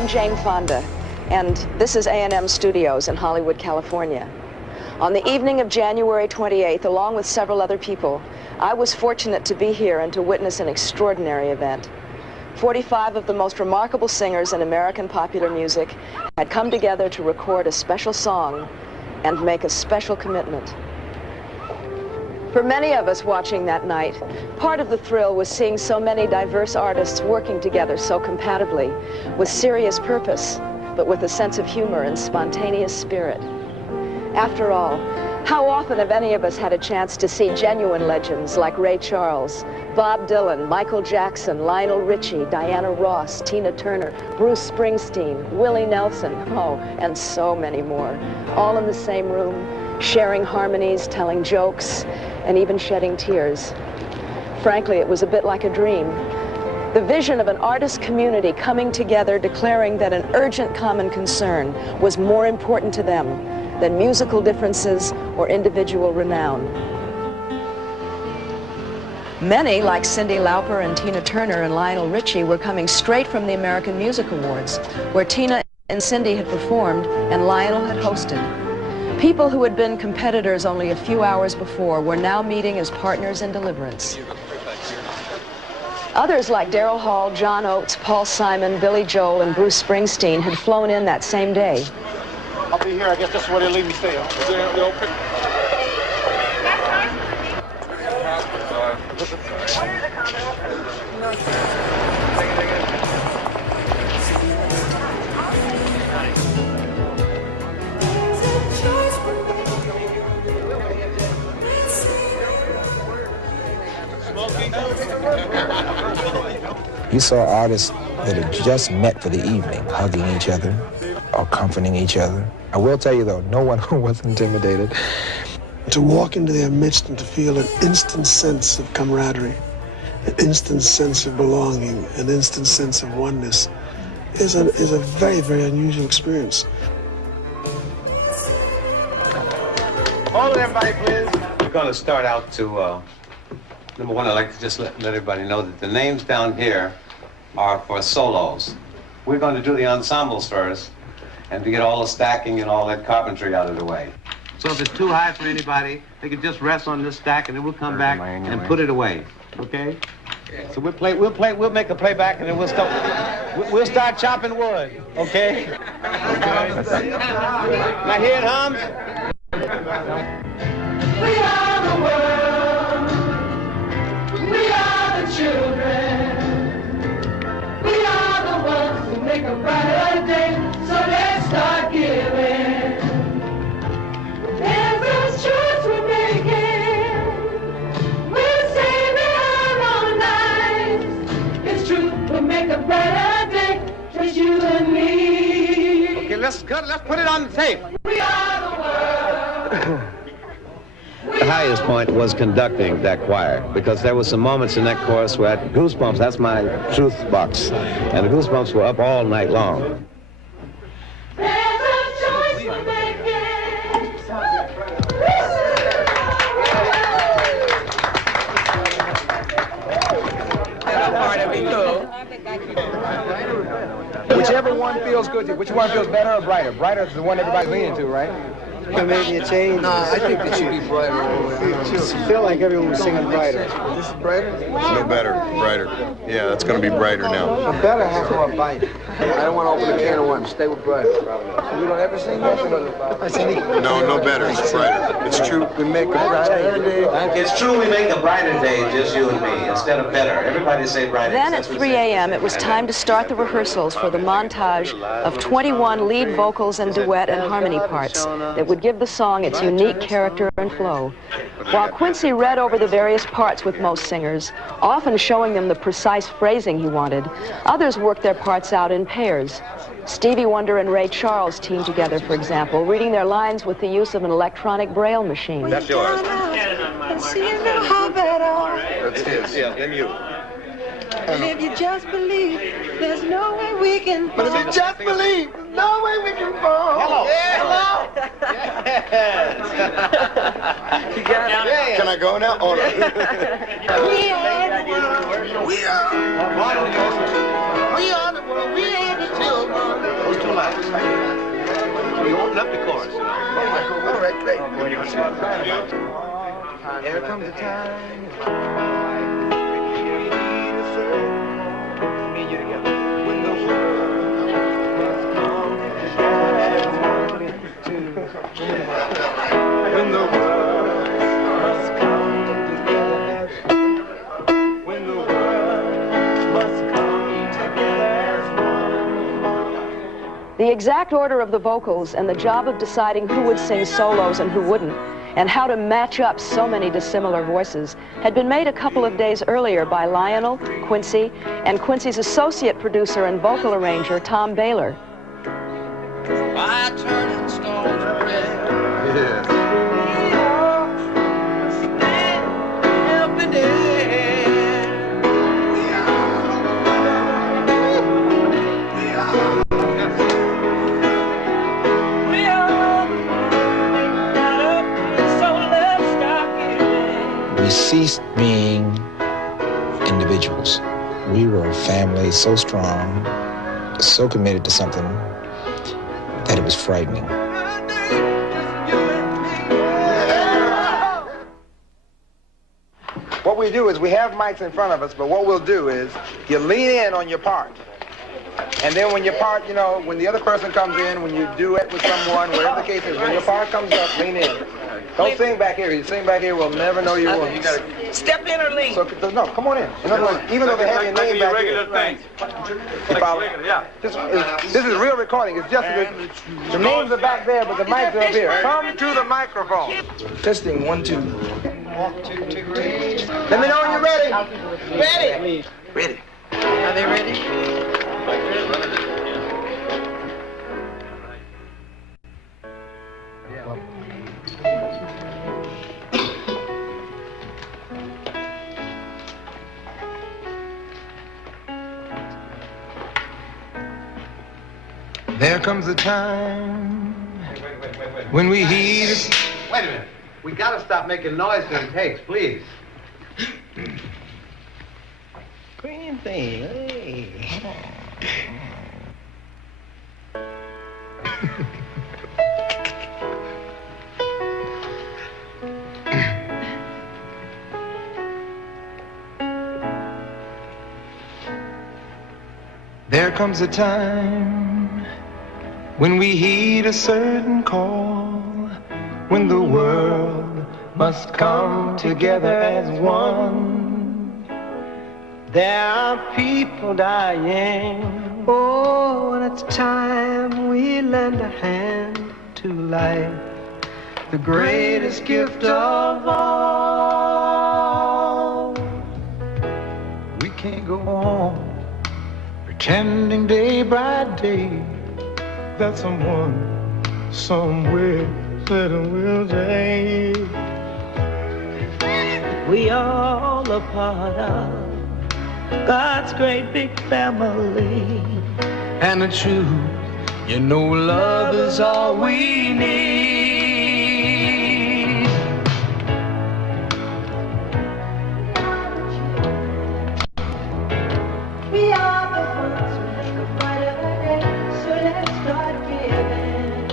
I'm Jane Fonda, and this is A&M Studios in Hollywood, California. On the evening of January 28th, along with several other people, I was fortunate to be here and to witness an extraordinary event. 45 of the most remarkable singers in American popular music had come together to record a special song and make a special commitment. For many of us watching that night, part of the thrill was seeing so many diverse artists working together so compatibly, with serious purpose, but with a sense of humor and spontaneous spirit. After all, how often have any of us had a chance to see genuine legends like Ray Charles, Bob Dylan, Michael Jackson, Lionel Richie, Diana Ross, Tina Turner, Bruce Springsteen, Willie Nelson, and so many more, all in the same room, sharing harmonies, telling jokes, and even shedding tears. Frankly, it was a bit like a dream. The vision of an artist community coming together, declaring that an urgent common concern was more important to them than musical differences or individual renown. Many, like Cyndi Lauper and Tina Turner and Lionel Richie, were coming straight from the American Music Awards, where Tina and Cyndi had performed and Lionel had hosted. People who had been competitors only a few hours before were now meeting as partners in deliverance. Others like Daryl Hall, John Oates, Paul Simon, Billy Joel, and Bruce Springsteen had flown in that same day. I'll be here. I guess this is where they leave me stay. You saw artists that had just met for the evening, hugging each other or comforting each other. I will tell you, though, no one was intimidated. To walk into their midst and to feel an instant sense of camaraderie, an instant sense of belonging, an instant sense of oneness is a very, very unusual experience. Hold it, everybody, please. We're going to start out to, number one, I'd like to just let everybody know that the names down here are for solos. We're going to do the ensembles first, and to get all the stacking and all that carpentry out of the way. So if it's too high for anybody, they can just rest on this stack, and then we'll come back and put it away. Okay? So we'll make a playback, and then we'll start chopping wood. Okay? Now here it hums. We are the world. We are the children. We are the ones who make a brighter day. So let's start giving. There's a choice we're making. We're saving our own lives. It's true, we'll make a brighter day. Just you and me. Okay, let's put it on the tape. We are the world. The highest point was conducting that choir, because there were some moments in that chorus where I had goosebumps. That's my truth box. And the goosebumps were up all night long. There's a choice we're making. Whichever one feels good, which one feels better or brighter? Brighter is the one everybody's leaning to, right? Maybe a change. No, I think it should be brighter. I feel like everyone was singing brighter. This is brighter? No, better, brighter. Yeah, it's going to be brighter now. Better has more bite. I don't want to open a can of worms. Stay with brighter. We don't ever sing that? No, no better. It's brighter. It's true. We make a brighter day. It's true we make a brighter day, just you and me, instead of better. Everybody say brighter. Then at 3 a.m., it was time to start the rehearsals for the montage of 21 lead vocals and duet and harmony parts that would give the song its unique character and flow. While Quincy read over the various parts with most singers, often showing them the precise phrasing he wanted, others worked their parts out in pairs. Stevie Wonder and Ray Charles teamed together, for example, reading their lines with the use of an electronic braille machine. That's yours. That's his. Yeah, then you. And if you just believe, there's no way we can fall. But if you just believe, there's no way we can fall. Hello. Yeah, hello. Yes. You got it. Yeah. Can I go now? Oh, no. We are the world. We are the world. We are the Those two lines. You opened up the chorus, you know. All right, great. There comes a time. Me and you together. When the world must come together. When the world must come together. When the world must come together as one. The exact order of the vocals and the job of deciding who would sing solos and who wouldn't, and how to match up so many dissimilar voices, had been made a couple of days earlier by Lionel, Quincy, and Quincy's associate producer and vocal arranger, Tom Baylor. By turning stones to bread. Yes. Helping it. We are got up, so let's start giving. We ceased being individuals. We were a family so strong, so committed to something that it was frightening. What we do is we have mics in front of us, but what we'll do is you lean in on your part. And then when your part, you know, when the other person comes in, when you duet with someone, whatever the case is, when your part comes up, lean in. Don't sing back here. You sing back here, we'll never know your voice. Step in or lean. So, no, come on in. In other words, even though they have your name back here. thing. You follow? This is real recording. It's just that the names are back there, but the mics are up here. Come to the microphone. Testing, 1, 2. Let me know when you're ready. Ready. Ready. Are they ready? There comes a time when we heed. Wait a minute. We gotta stop making noise during takes, please. Green thing. Hey. There comes a time when we heed a certain call, when the world must come together as one. There are people dying. Oh, and it's time we lend a hand to life, the greatest gift of all. We can't go on pretending day by day that someone somewhere said will change. We all a part of God's great big family. And the truth, you know, love is all we need. We are the ones who make a brighter day, so let's start giving.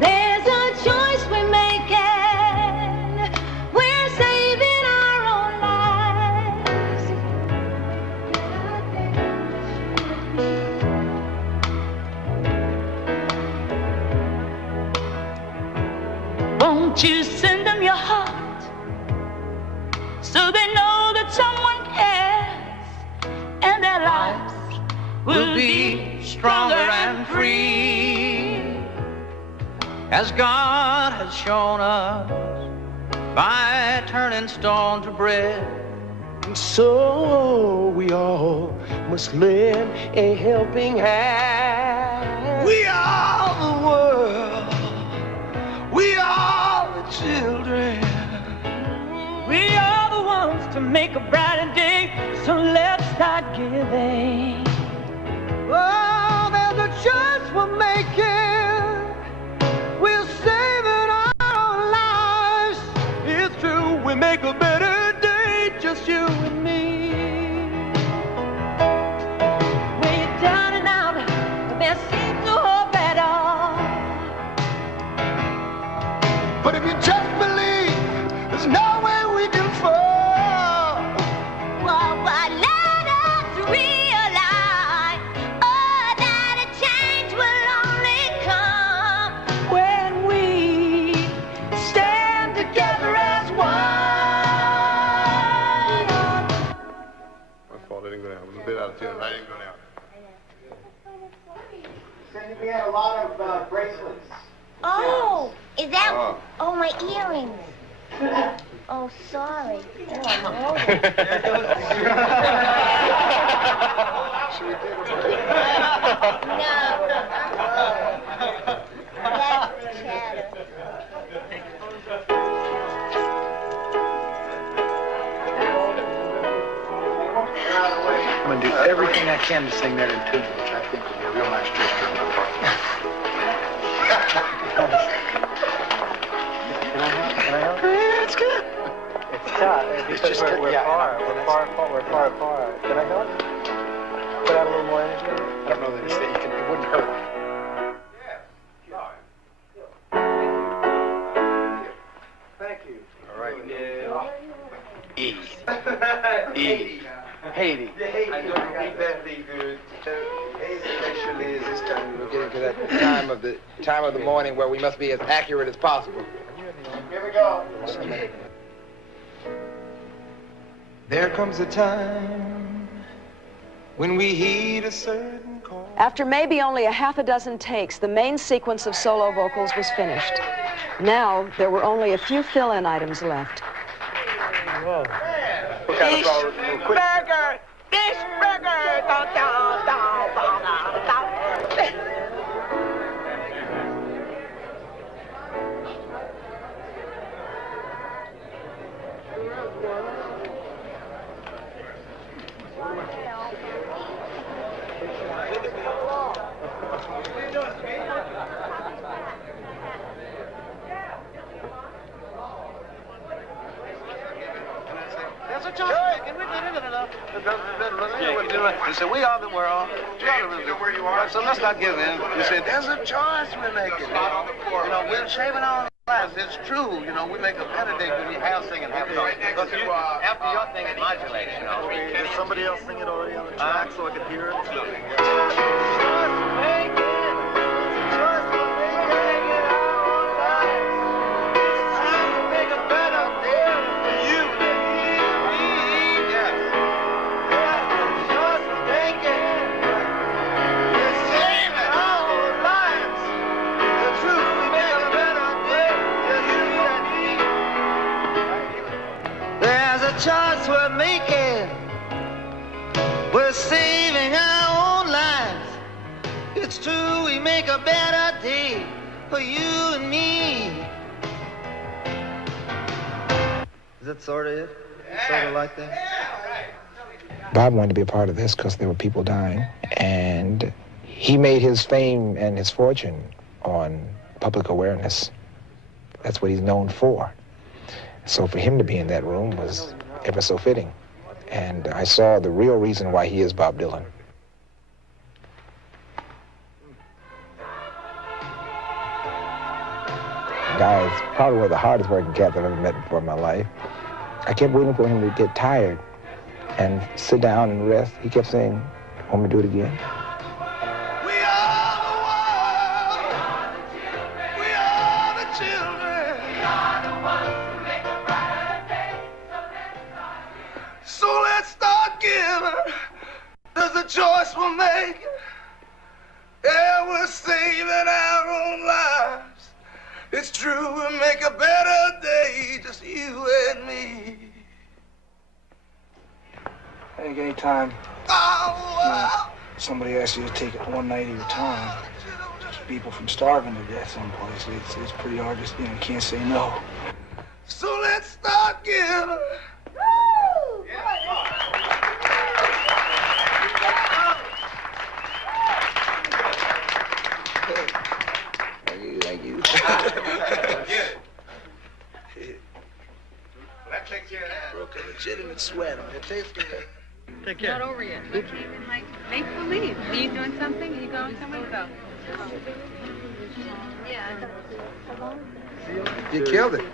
There's a choice we're making. We're saving our own lives. Won't you send them your heart so they know that someone cares and their lives will be stronger and free, as God has shown us by turning stone to bread. And so we all must lend a helping hand. We are the world. We are the children. We are the ones to make a brighter day, so let's start giving. Oh, there's a choice we're making. We're saving our lives. It's true, we make a better day, just you and me. Way down in We had a lot of bracelets. Oh, is that? Oh, my earrings. Oh, sorry. Oh, I'm That's chatter. I'm going to do everything I can to sing that in tune, which I think will be a real nice gesture on my part. Can I help? Yeah, it's good. It's tough. It's just we're far apart. Can I help? Put out a little more energy? I don't know that it wouldn't hurt. Thank you. All right. Yeah. E. E. Haiti. I know exactly good. Especially is this time. We're getting to that time of the morning where we must be as accurate as possible. Here we go. There comes a time when we heed a certain call. After maybe only a half a dozen takes, the main sequence of solo vocals was finished. Now, there were only a few fill-in items left. Whoa. Fish burger, da, da, da, da, da. He said, we are the world. You know where you are. So let's not give in. He said, there's a choice we're making. You know, we're shaving our lives. It's true. You know, we make a better day when you have singing, have song. Because after your thing, it modulates, you know. Did somebody else sing it already on the track so I could hear it? Choice we're making, we're saving our own lives. It's true, we make a better day for you and me. Is that sort of it? Sort of like that? Bob wanted to be a part of this because there were people dying, and he made his fame and his fortune on public awareness. That's what he's known for. So for him to be in that room was ever so fitting. And I saw the real reason why he is Bob Dylan. The guy is probably one of the hardest working cats I've ever met before in my life. I kept waiting for him to get tired and sit down and rest. He kept saying, want me to do it again? There's a choice we're making. Yeah, we're saving our own lives. It's true, we'll make a better day, just you and me. I think any time somebody asks you to take one night of your time, keep people from starving to death someplace, it's pretty hard to, you can't say no. So let's start giving. Thank you. That takes care of that. Broke a legitimate sweat. It tastes good. Take care. Not over yet. You came in like late to leave. Are you doing something? Are you going somewhere? Go. Yeah. You killed it.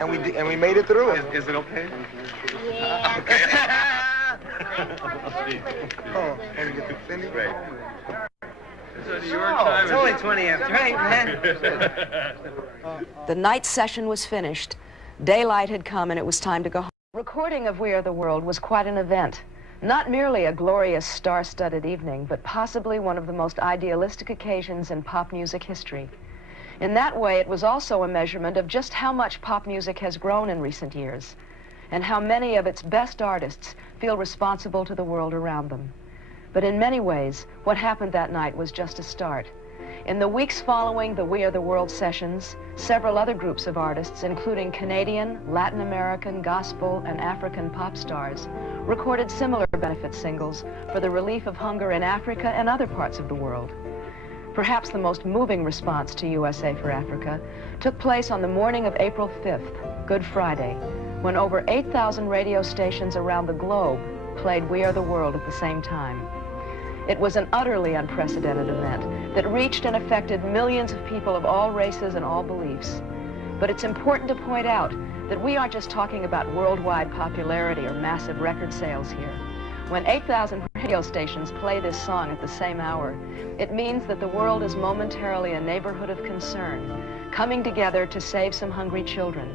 And we made it through it. Is it okay? Yeah. Oh, and you get to Cyndi? Right. It's only 20 after 8, man. The night session was finished. Daylight had come and it was time to go home. Recording of We Are the World was quite an event. Not merely a glorious star-studded evening, but possibly one of the most idealistic occasions in pop music history. In that way, it was also a measurement of just how much pop music has grown in recent years, and how many of its best artists feel responsible to the world around them. But in many ways, what happened that night was just a start. In the weeks following the We Are the World sessions, several other groups of artists, including Canadian, Latin American, gospel, and African pop stars, recorded similar benefit singles for the relief of hunger in Africa and other parts of the world. Perhaps the most moving response to USA for Africa took place on the morning of April 5th, Good Friday, when over 8,000 radio stations around the globe played We Are the World at the same time. It was an utterly unprecedented event that reached and affected millions of people of all races and all beliefs. But it's important to point out that we aren't just talking about worldwide popularity or massive record sales here. When 8,000 radio stations play this song at the same hour, it means that the world is momentarily a neighborhood of concern, coming together to save some hungry children.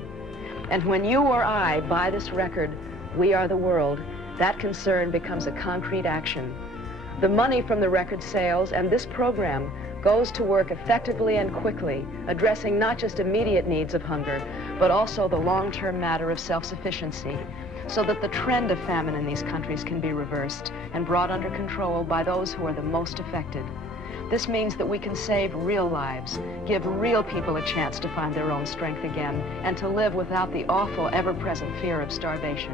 And when you or I buy this record, We Are the World, that concern becomes a concrete action. The money from the record sales and this program goes to work effectively and quickly, addressing not just immediate needs of hunger, but also the long-term matter of self-sufficiency, so that the trend of famine in these countries can be reversed and brought under control by those who are the most affected. This means that we can save real lives, give real people a chance to find their own strength again, and to live without the awful, ever-present fear of starvation.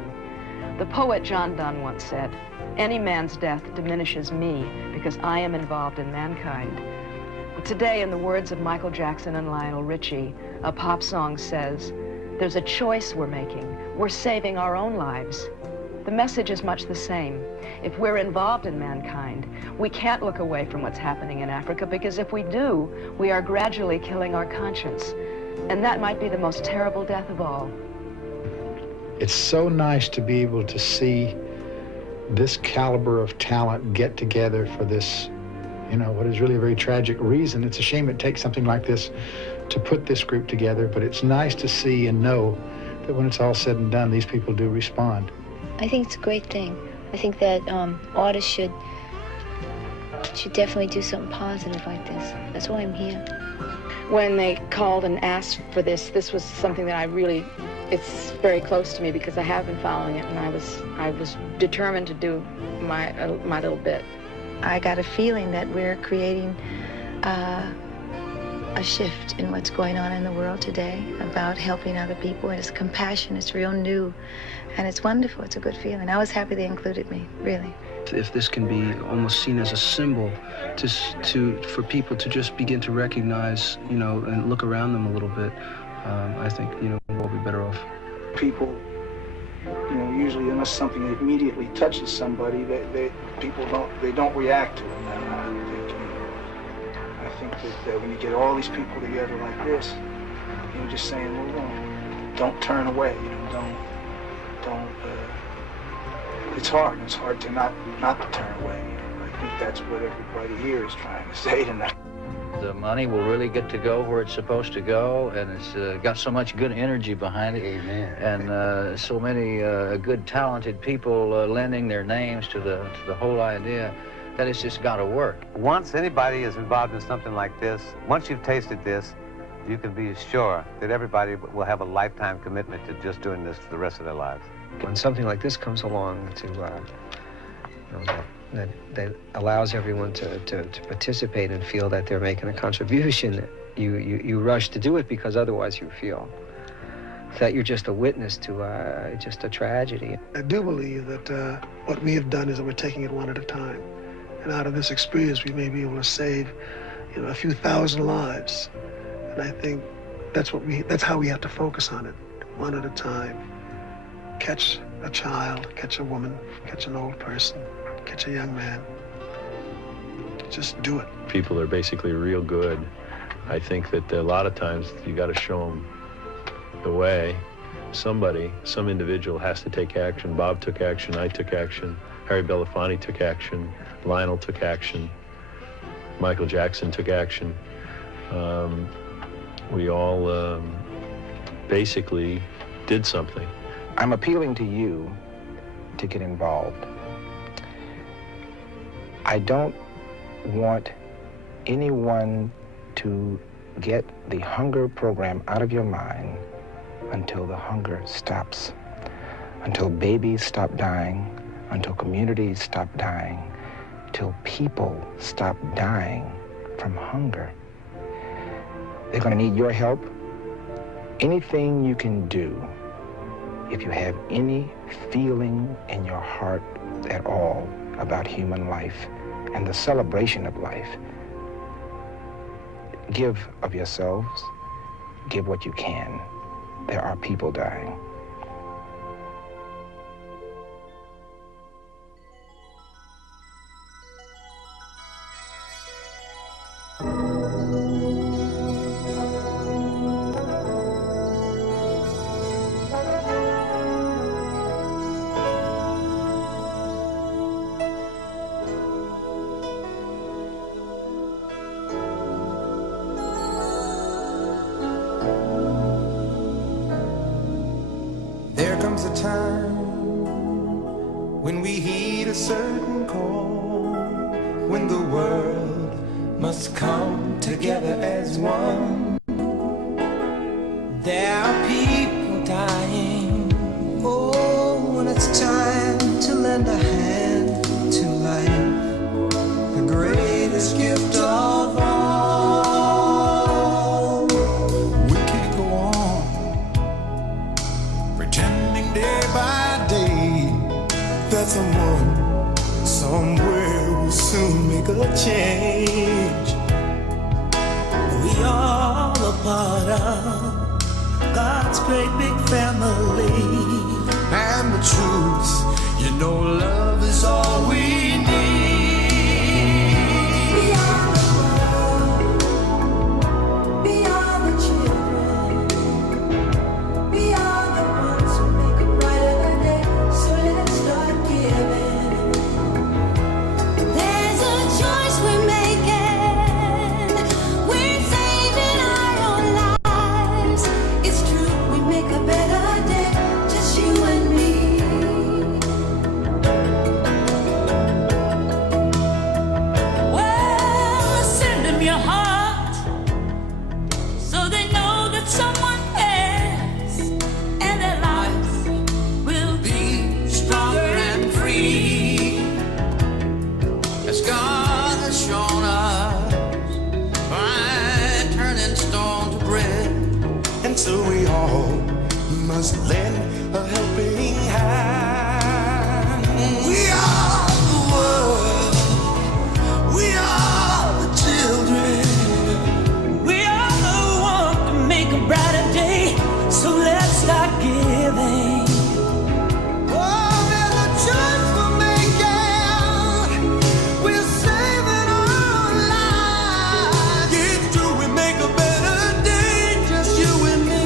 The poet John Donne once said, "Any man's death diminishes me because I am involved in mankind." But today, in the words of Michael Jackson and Lionel Richie, a pop song says, "There's a choice we're making. We're saving our own lives." The message is much the same. If we're involved in mankind, we can't look away from what's happening in Africa, because if we do, we are gradually killing our conscience. And that might be the most terrible death of all. It's so nice to be able to see this caliber of talent get together for this, what is really a very tragic reason. It's a shame it takes something like this to put this group together, but it's nice to see and know that when it's all said and done, these people do respond. I think it's a great thing. I think that artists should definitely do something positive like this. That's why I'm here. When they called and asked for this was something that it's very close to me because I have been following it, and I was determined to do my little bit. I got a feeling that we're creating a shift in what's going on in the world today about helping other people, and it's compassion. It's real new, and it's wonderful. It's a good feeling. I was happy they included me, really. If this can be almost seen as a symbol for people to just begin to recognize, and look around them a little bit, I think, we'll be better off. People, usually unless something immediately touches somebody, people don't react to it. I think that when you get all these people together like this, just saying, well, don't turn away, don't. It's hard. It's hard to not to turn away. I think that's what everybody here is trying to say tonight. The money will really get to go where it's supposed to go, and it's got so much good energy behind it. Amen. And so many good, talented people lending their names to the whole idea that it's just got to work. Once anybody is involved in something like this, once you've tasted this, you can be sure that everybody will have a lifetime commitment to just doing this for the rest of their lives. When something like this comes along that allows everyone to participate and feel that they're making a contribution, you rush to do it, because otherwise you feel that you're just a witness to just a tragedy. I do believe that what we have done is that we're taking it one at a time. And out of this experience, we may be able to save, a few thousand lives. And I think that's how we have to focus on it, one at a time. Catch a child, catch a woman, catch an old person, catch a young man. Just do it. People are basically real good. I think that a lot of times you got to show them the way. Some individual has to take action. Bob took action, I took action, Harry Belafonte took action, Lionel took action, Michael Jackson took action. We all basically did something. I'm appealing to you to get involved. I don't want anyone to get the hunger program out of your mind until the hunger stops, until babies stop dying, until communities stop dying, till people stop dying from hunger. They're going to need your help. Anything you can do, if you have any feeling in your heart at all about human life and the celebration of life, give of yourselves, give what you can. There are people dying. There comes a time when we heed a certain call, when the world must come together as one. There are people dying. Oh, when it's time to lend a hand to life, the greatest gift of all. We can't go on pretending day by day that someone somewhere will soon make a change. We all a part of God's great big family. And the truth, you know, love is all we need. We are the world. We are the children. We are the ones who make a brighter day. So let's start giving. There's a choice we're making. We're saving our own lives. It's true, we make a better day, just you and me. Well, send them your heart so they know that someone cares, and their lives will be stronger and free, as God has shown us by turning stone to bread. And so we all must lend a helping hand. We are the world. We are the children. We are the one to make a brighter day. So let's start giving. Oh, there's a choice we're making. We're saving our lives. It's true, we make a better day, just you and me.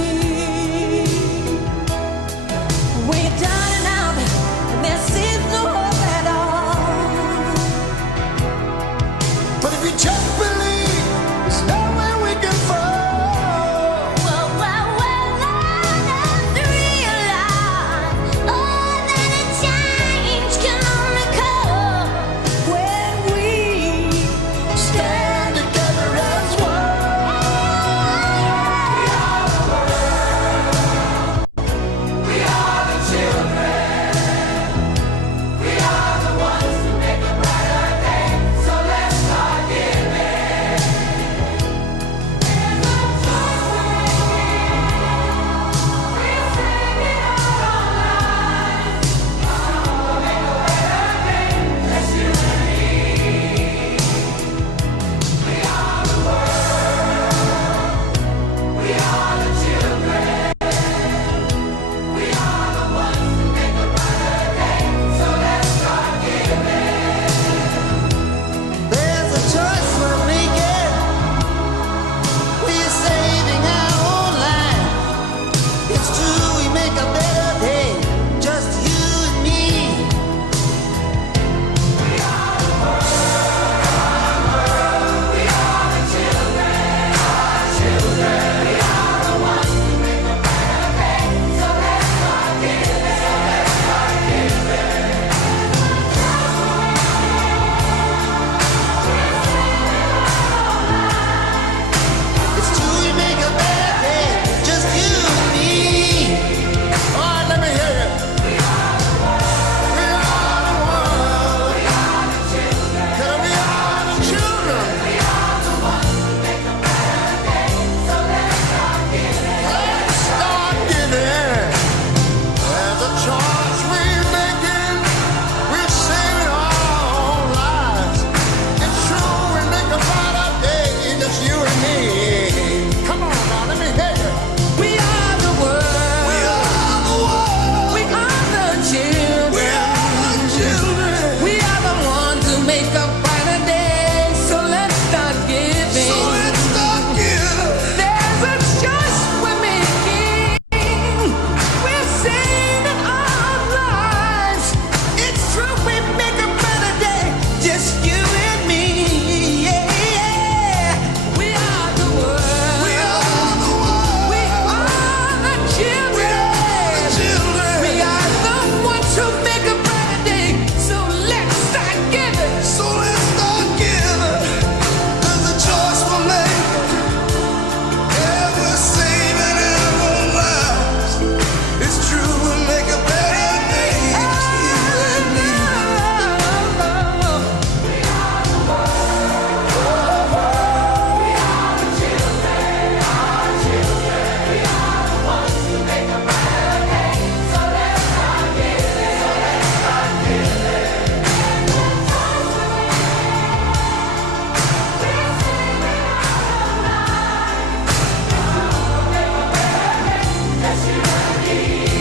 Cyndi.